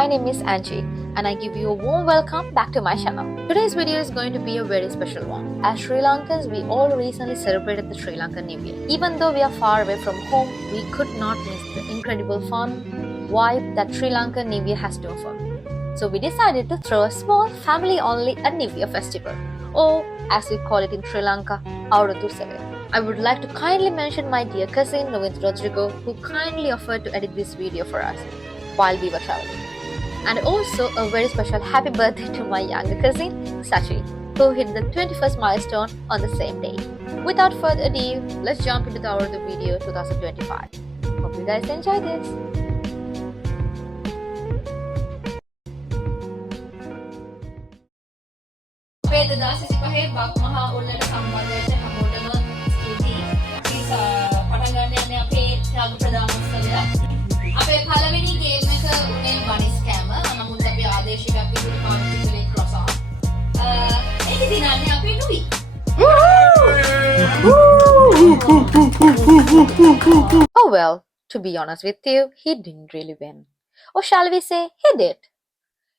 my name is Angie and I give you a warm welcome back to my channel. Today's video is going to be a very special one. As Sri Lankans, we all recently celebrated the Sri Lankan New Year. Even though we are far away from home, we could not miss the incredible fun, vibe that Sri Lankan New Year has to offer. So we decided to throw a small family-only a New Year festival, or as we call it in Sri Lanka, Aurudusave. I would like to kindly mention my dear cousin Novind Rodrigo, who kindly offered to edit this video for us while we were traveling. And also a very special happy birthday to my younger cousin Sachi, who hit the 21st milestone on the same day. Without further ado, let's jump into the Aurudhu video 2025. Hope you guys enjoy this. අපේ පළවෙනි game එක උනේ බනිස් කැම. නමුත් අපි ආදේශයක් විදිහට පාවිච්චි කළේ ක්‍රොස් ආන්. ඒක දිනන්නේ අපේ නුයි. Oh well, to be honest with you, he didn't really win. Or shall we say, he did.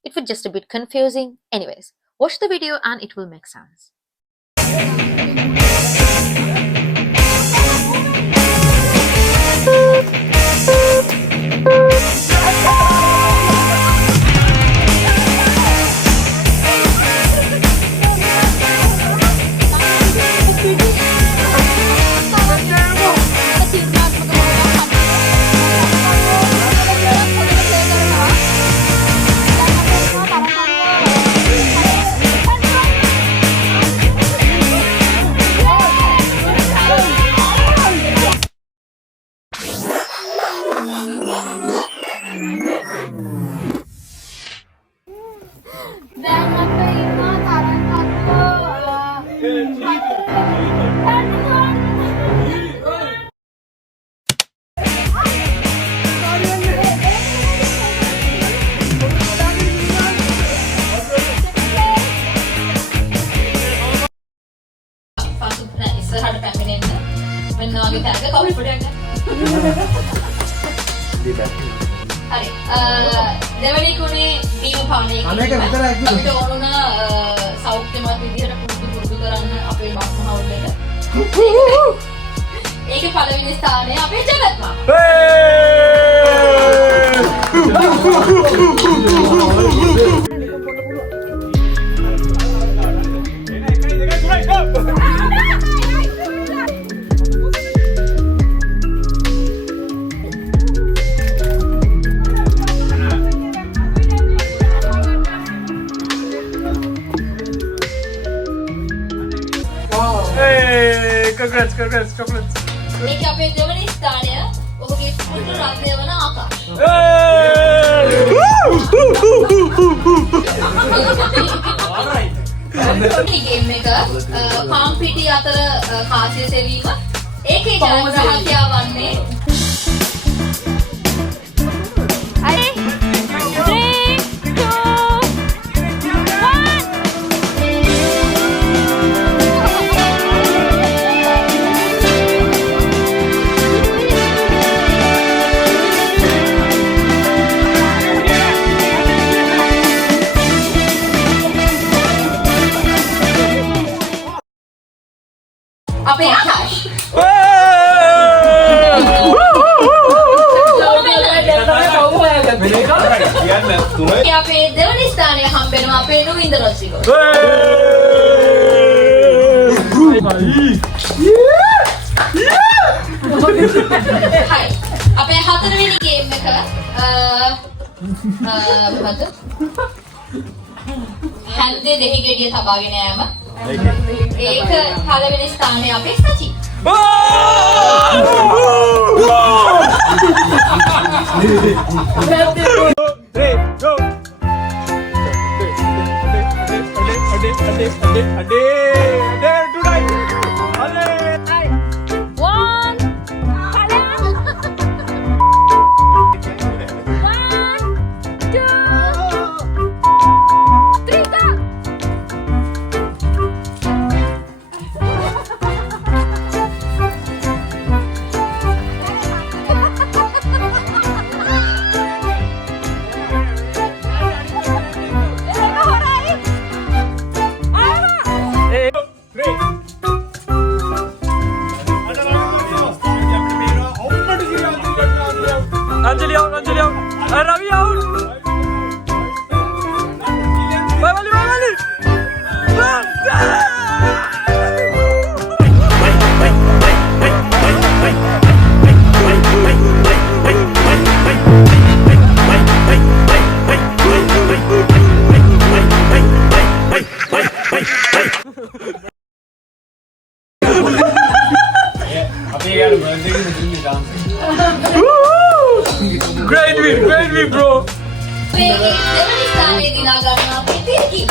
It was just a bit confusing. Anyways, watch the video and it will make sense. දෙවැනි කුණේ බීම පානය අපිට ඕන සෞඛ්‍යමත් විදිහට පුරුදු කරන්න අපේ bus මහවුලට. ඒකේ පළවෙනි ස්ථානය අපේ ජගත් මාමා. Congrats, chocolates. මේක අපේ දෙවැනි ස්ථානය ඔහුගේ පුරුදු රත්නය වන ආකාශ. Alright. මේ ගේම් එක පාම් පිටි අතර කාසිය සෙවීම. ඒකේ ජයග්‍රාහකයා වන්නේ අපේ ආකාශ. අපේ දෙවැනි ස්ථානය හම්බෙනවා අපේ නොවින්ද රොඩ්රිගෝ. හයි. අපේ හතරවෙනි ගේම් එක මොකද්ද? හැන්දේ දෙහි ගෙඩිය තබාගෙන යෑම. ඒක පළවෙනි ස්ථානය අපේ Sachi. Anjali out, Anjali out. Ravi out. Bye, Wali, bye, Wali. Great win, bro. මේ දෙවනි ස්ථානයේ දිනා ගන්නවා අපේ පිරිකි.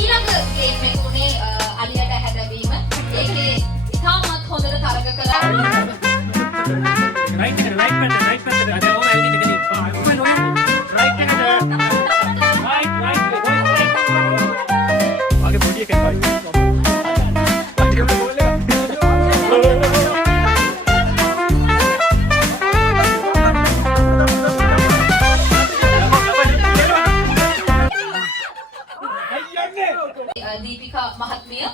ඊළඟ ගේම් එක උනේ අලියට හැදවීම. ඒකේ ඉතාමත් හොඳට තරග කළා. Right hand. Ada orang ini dekat ni. Right hand. Right. आगे बढ़िए क्या भाई? आगे बोलेगा. දීපිකා මහත්මිය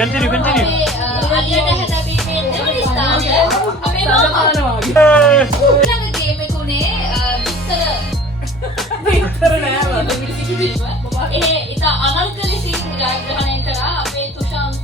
Continue. අලියට හැදවීමේ දෙවනි ස්ථානය අපේ මාමා. ඊළඟ ගේම් එක උනේ විස්තර නෑ ඒ ඉතා අනර්ග ලෙසින් ජයග්‍රහණය කරා අපේ තුෂාන් සහ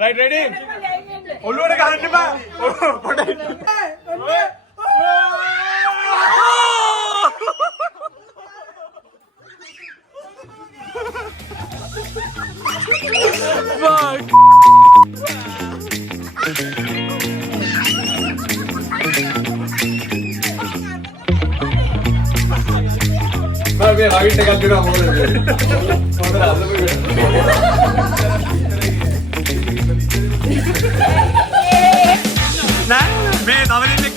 Right, ready? ඔළුවට ගහන්න එපා. පොඩයි. Fuck. මේ රවිට් එකක් දෙනවා මොකද? හොඳට අල්ලපු. නෑ මේ තව දෙන්න එක.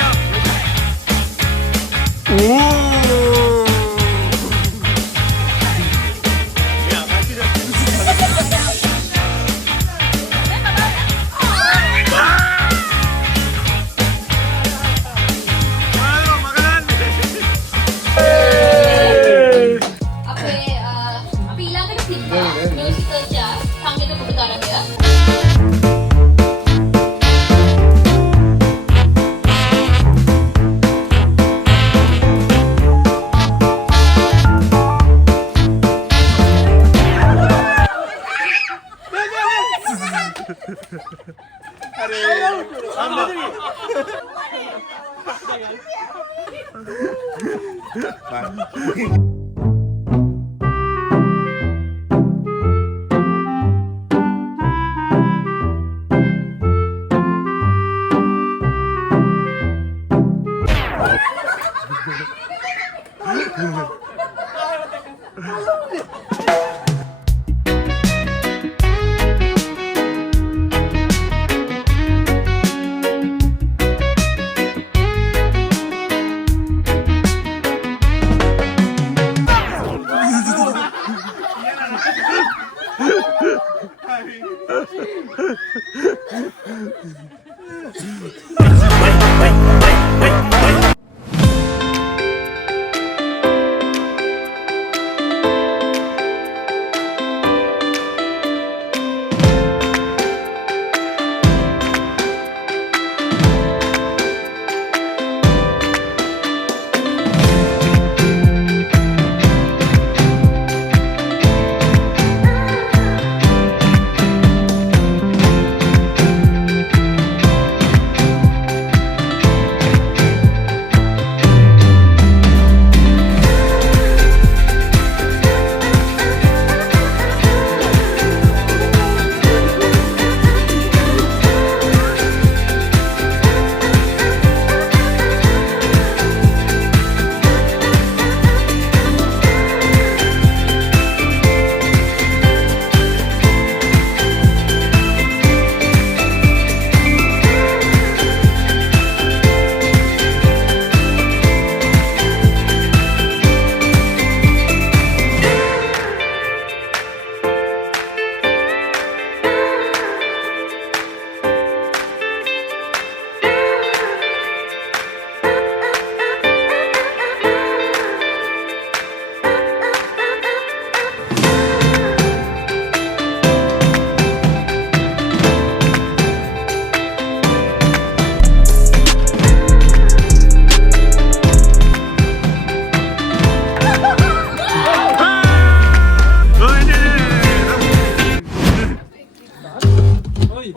අපි ඊළඟට තිබ්බා මියුසිකල් චෑර් සංගීත පුටු තරගය.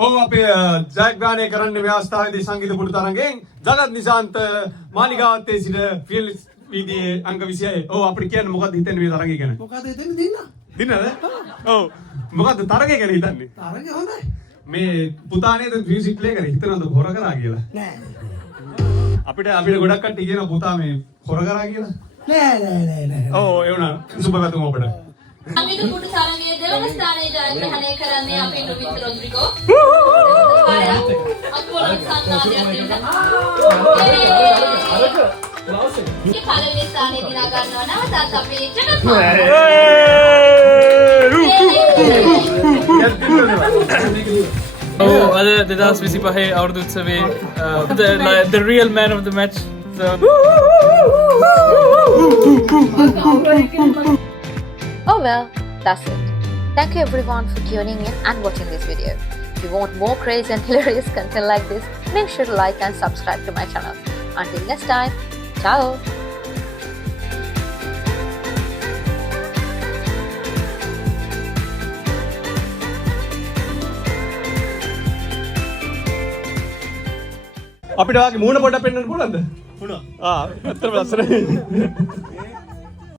ඔව් අපේ ජයග්‍රහණය කරන්න ව්‍යවස්ථාවේදී සංගීත පුරු තරඟයෙන් ජගත් නිශාන්ත මාලිගාවත්තේ සිට ෆියල්ස් වීදියේ අංක 26. ඔව් අපිට කියන්න මොකද්ද හිතන්නේ මේ තරඟය ගැන? මොකද හිතන්නේ දින්න? දින්නද? ඔව්. මොකද්ද තරඟය ගැන හිතන්නේ? තරගය හොඳයි. මේ පුතා නේද මියුසික් ප්ලේ කරේ හිතනවද හොර කරා කියලා? නෑ. අපිට ගොඩක් කට්ටිය කියන පුතා මේ හොර කරා කියලා. නෑ. ඔව් ඒ වුණා. සුබපැතුම් ඔබට. සංගීත පුටු තරගයේ දෙවන ස්ථානයේ ජයග්‍රහණය කරන්නේ අපේ නොවිත් රොඩ්රිගෝ. අපෝලොන් සංවාදයක් දෙන්න. මේ පළවෙනි ස්ථානයේ දිනා ගන්නවා නැවතත් අපේ Jagath Oh, other Dedas Visipahe අවුරුදු උත්සවයේ the real man of the match. So Oh well, that's it. Thank you everyone for tuning in and watching this video. If you want more crazy and hilarious content like this, make sure to like and subscribe to my channel. Until next time, ciao! අපිට වාගේ මූණ පොඩක් පෙන්වන්න පුළුවන්ද? ඇත්තටම ලස්සනයි.